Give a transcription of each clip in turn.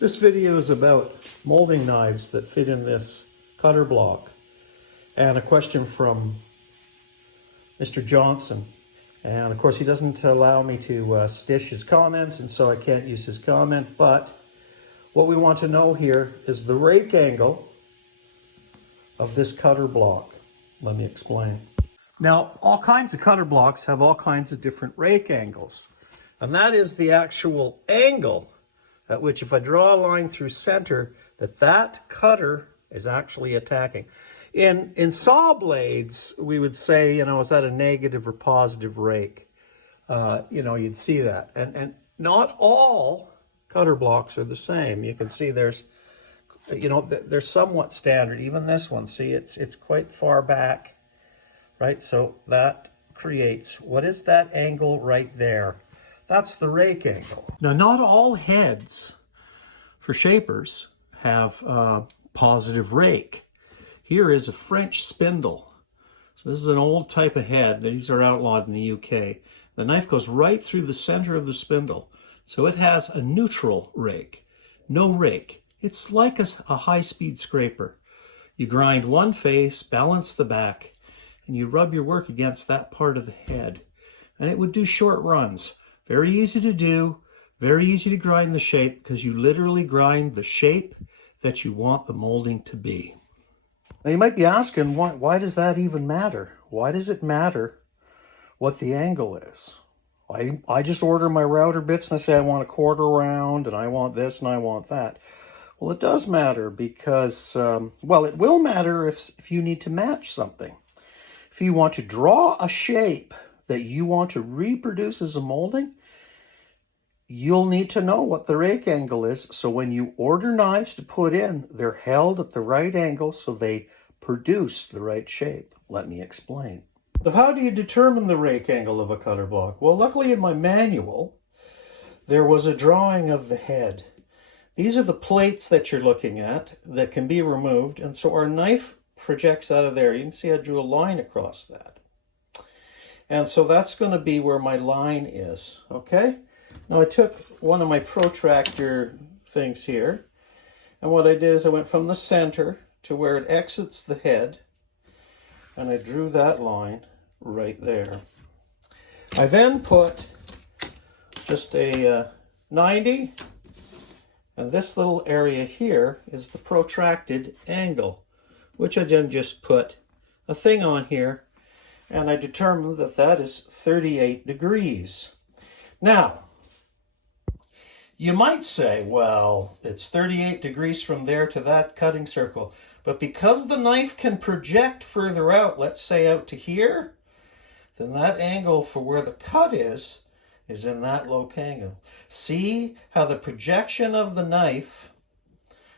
This video is about molding knives that fit in this cutter block, and a question from Mr. Johnson. And of course he doesn't allow me to stitch his comments, and so I can't use his comment, but what we want to know here is the rake angle of this cutter block. Let me explain. Now, all kinds of cutter blocks have all kinds of different rake angles, and that is the actual angle at which, if I draw a line through center, that cutter is actually attacking. In saw blades, we would say, is that a negative or positive rake? You'd see that. And not all cutter blocks are the same. You can see they're somewhat standard. Even this one, see, it's quite far back, right? So that creates, what is that angle right there? That's the rake angle. Now, not all heads for shapers have positive rake. Here is a French spindle. So this is an old type of head. These are outlawed in the UK. The knife goes right through the center of the spindle. So it has a neutral rake, no rake. It's like a high-speed scraper. You grind one face, balance the back, and you rub your work against that part of the head. And it would do short runs. Very easy to do, very easy to grind the shape, because you literally grind the shape that you want the molding to be. Now you might be asking, why does that even matter? Why does it matter what the angle is? I just order my router bits and I say I want a quarter round and I want this and I want that. Well, it does matter because, it will matter if you need to match something. If you want to draw a shape that you want to reproduce as a molding, you'll need to know what the rake angle is. So when you order knives to put in, they're held at the right angle so they produce the right shape. Let me explain. So how do you determine the rake angle of a cutter block? Well, luckily in my manual, there was a drawing of the head. These are the plates that you're looking at that can be removed, and so our knife projects out of there. You can see I drew a line across that. And so that's going to be where my line is, okay? Now I took one of my protractor things here, and what I did is I went from the center to where it exits the head, and I drew that line right there. I then put just a 90, and this little area here is the protracted angle, which I then just put a thing on here, and I determined that is 38 degrees. Now, you might say, well, it's 38 degrees from there to that cutting circle, but because the knife can project further out, let's say out to here, then that angle for where the cut is in that locangle. See how the projection of the knife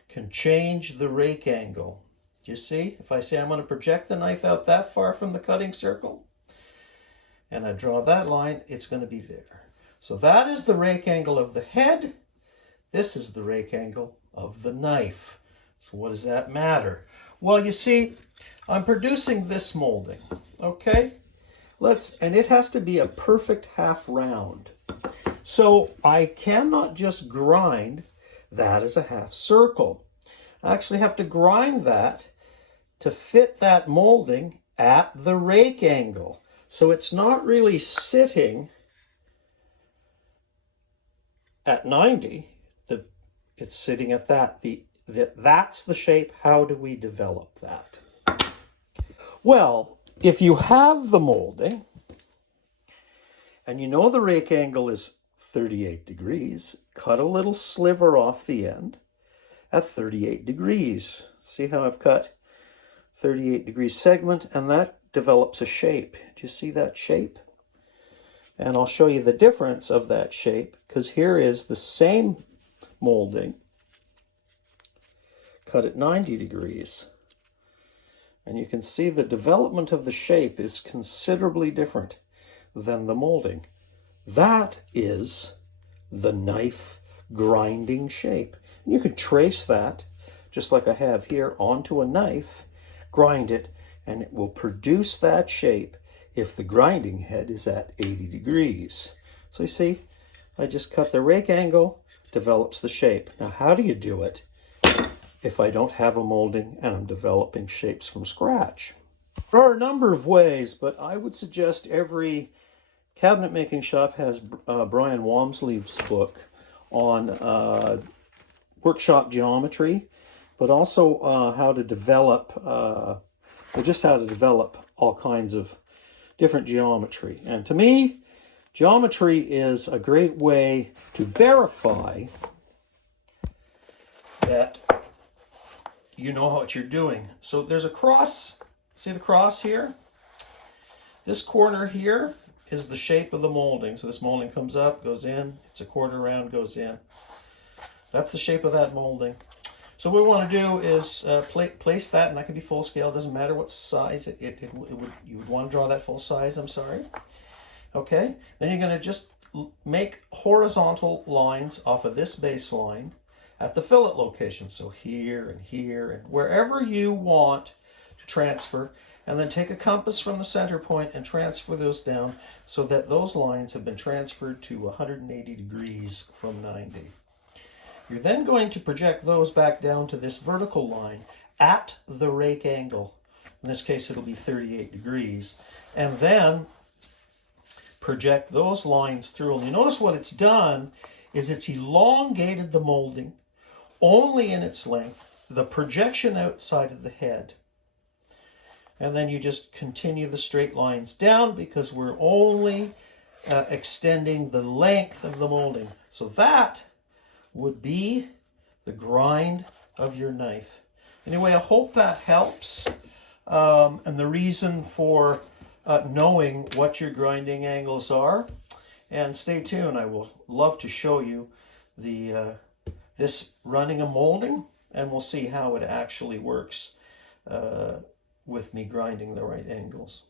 can change the rake angle. Do you see? If I say I'm going to project the knife out that far from the cutting circle, and I draw that line, it's going to be there. So that is the rake angle of the head. This is the rake angle of the knife. So what does that matter? Well, you see, I'm producing this molding, okay? And it has to be a perfect half round. So I cannot just grind that as a half circle. I actually have to grind that to fit that molding at the rake angle. So it's not really sitting at 90, it's sitting at that. That's the shape. How do we develop that? Well, if you have the molding, and you know the rake angle is 38 degrees, cut a little sliver off the end at 38 degrees. See how I've cut 38 degree segment, and that develops a shape. Do you see that shape? And I'll show you the difference of that shape, because here is the same molding cut at 90 degrees. And you can see the development of the shape is considerably different than the molding. That is the knife grinding shape. And you could trace that, just like I have here, onto a knife, grind it, and it will produce that shape if the grinding head is at 80 degrees. So you see, I just cut the rake angle develops the shape. Now, how do you do it if I don't have a molding and I'm developing shapes from scratch? There are a number of ways, but I would suggest every cabinet making shop has Brian Walmsley's book on workshop geometry, but also how to develop, just how to develop all kinds of different geometry. And to me, geometry is a great way to verify that you know what you're doing. So there's a cross. See the cross here? This corner here is the shape of the molding. So this molding comes up, goes in, it's a quarter round, goes in. That's the shape of that molding. So what we want to do is place that, and that can be full scale. It doesn't matter what size you would want to draw that full size. I'm sorry. Okay. Then you're going to just make horizontal lines off of this baseline at the fillet location. So here and wherever you want to transfer, and then take a compass from the center point and transfer those down so that those lines have been transferred to 180 degrees from 90. You're then going to project those back down to this vertical line at the rake angle. In this case, it'll be 38 degrees. And then project those lines through. And you notice what it's done is it's elongated the molding only in its length, the projection outside of the head. And then you just continue the straight lines down because we're only extending the length of the molding. So that would be the grind of your knife. Anyway, I hope that helps. And the reason for knowing what your grinding angles are. And stay tuned. I will love to show you this running a molding, and we'll see how it actually works with me grinding the right angles.